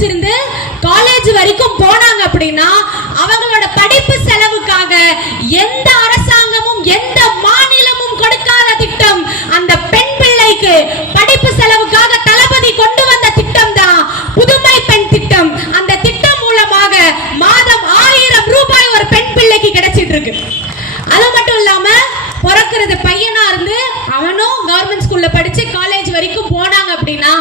படிச்சிருந்து college வரைக்கும் போனாங்க அப்படின்னா அவங்களோட படிப்பு செலவுக்காக எந்த அரசாங்கமும் எந்த மாநிலமும் கொடுக்காத திட்டம் அந்த பெண் பிள்ளைக்கு படிப்பு செலவுக்காக தளபதி கொண்டு வந்த திட்டம் தான் புதுமை பெண் திட்டம். அந்த திட்டம் மூலமாக மாதம் 1000 ரூபாய் ஒரு பெண் பிள்ளைக்கு கிடைச்சிட்டு இருக்கு. அது மட்டும் இல்லாம பிறக்கிறது பையனா இருந்து அவனும் கவர்மெண்ட் ஸ்கூல்ல படிச்சு காலேஜ் வரைக்கும் போனாங்க அப்படின்னா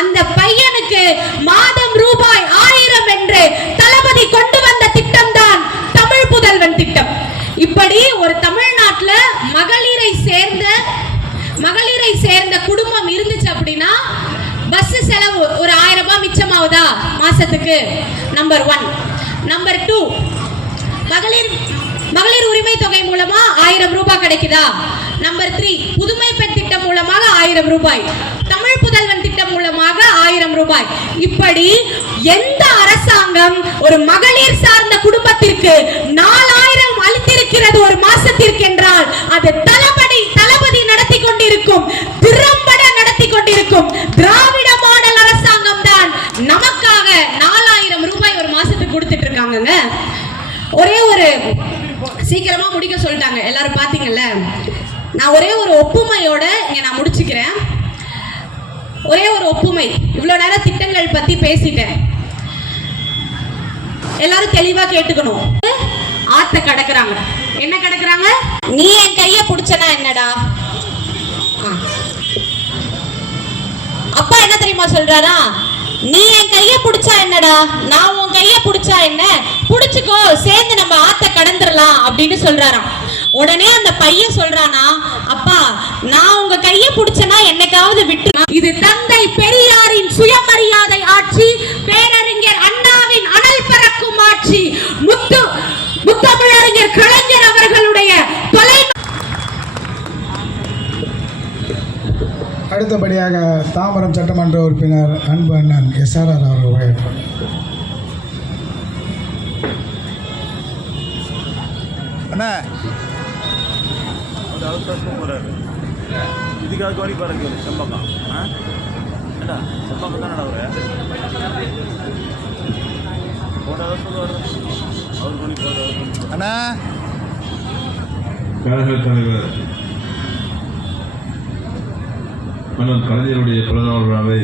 அந்த பையனுக்கு மாதம் ரூபாய் 1000 என்று தளபதி கொண்டு வந்த திட்டம் தான் தமிழ் புதல்வன் திட்டம். இப்படி ஒரு தமிழ்நாட்டுல மகளிரை சேர்ந்த குடும்பம் இருந்துச்சு அப்படின்னா பஸ் செலவு ஒரு 1000 ரூபாய் மிச்சமாவுதா மாசத்துக்கு? நம்பர் 1. நம்பர் 2, மகளிர் உரிமை தொகை மூலமா 1000 ரூபாய் கிடைக்குதா? நம்பர் 3, புதுமை பெண் திட்டம் மூலமாக 1000 ரூபாய், தமிழ் புதல்வன் திட்டம் மூலமாக 1000 ரூபாய். இப்படி எந்த அரசாங்கம் ஒரு மகளிர் சார்ந்த குடும்பத்திற்கு 4000 அளித்திருக்கிறது ஒரு மாசத்திற்கு என்றால் அது தளபதி நடத்தி கொண்டிருக்கும், திறம்பட நடத்தி கொண்டிருக்கும் திராவிட மாடல் அரசாங்கம் தான் நமக்காக 4000 ரூபாய் ஒரு மாசத்துக்கு கொடுத்துட்டு இருக்காங்க. ஒரே ஒரு சீக்கிரமா முடிக்க சொல்லிட்டாங்க எல்லாரும் பாத்தீங்கல்ல. நான் ஒரே ஒரு ஒப்புமையோட இங்க நான் முடிச்சுக்கிறேன். ஒரே ஒரு ஒப்புமை. இவ்வளவு நேரம் திட்டங்கள் பத்தி பேசிட்டேன், எல்லாரும் தெளிவா கேட்டுக்கணும். ஆத்த கடக்குறாங்க. என்ன கடக்குறாங்க? நீ என் கைய புடிச்சனா என்னடா? அப்பா என்ன தெரியுமா சொல்றாரா? நீ என் கைய புடிச்சா என்னடா, நான் உன் கைய புடிச்சா என்ன, புடிச்சுக்கோ, சேர்ந்து நம்ம ஆத்த கடந்துடலாம் அப்படின்னு சொல்றாராம். உடனே அந்த பையன் சொல்றானா, அப்பா நான் உங்க கைய புடிச்சனா என்னைக்காவது விட்டு. இது தந்தை பெரியாரின் சுயமரியாதை ஆட்சி, பேரறிஞர் அண்ணாவின் அனல் பறக்கும் ஆட்சி, முத்தமிழறிஞர் கலைஞர் அவர்களுடைய அடுத்தபடியாக தாம்பரம் சட்டமன்ற உறுப்பினர் அன்பு அண்ணன் SRR அவர்கள் உரையாற்றுவார். அண்ணா இதுக்காக கோடி பாருங்க செம்பக்கம் செம்பக்கம் தான் அவரு அண்ணா கழக தலைவர் அண்ணன் கலைஞருடைய பிறந்த நாள் விழாவை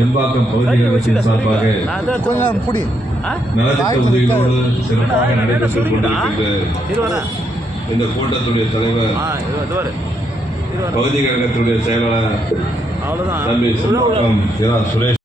செம்பாக்கம் பகுதிகளின் சார்பாக நலத்திட்ட உதவிகளோடு சிறப்பாக நடைபெற்றுக் கொண்டிருக்கின்ற இந்த கூட்டத்துடைய தலைவர், பகுதி கழகத்துடைய செயலாளர் தம்பி செம்பாக்கம் சுரேஷ்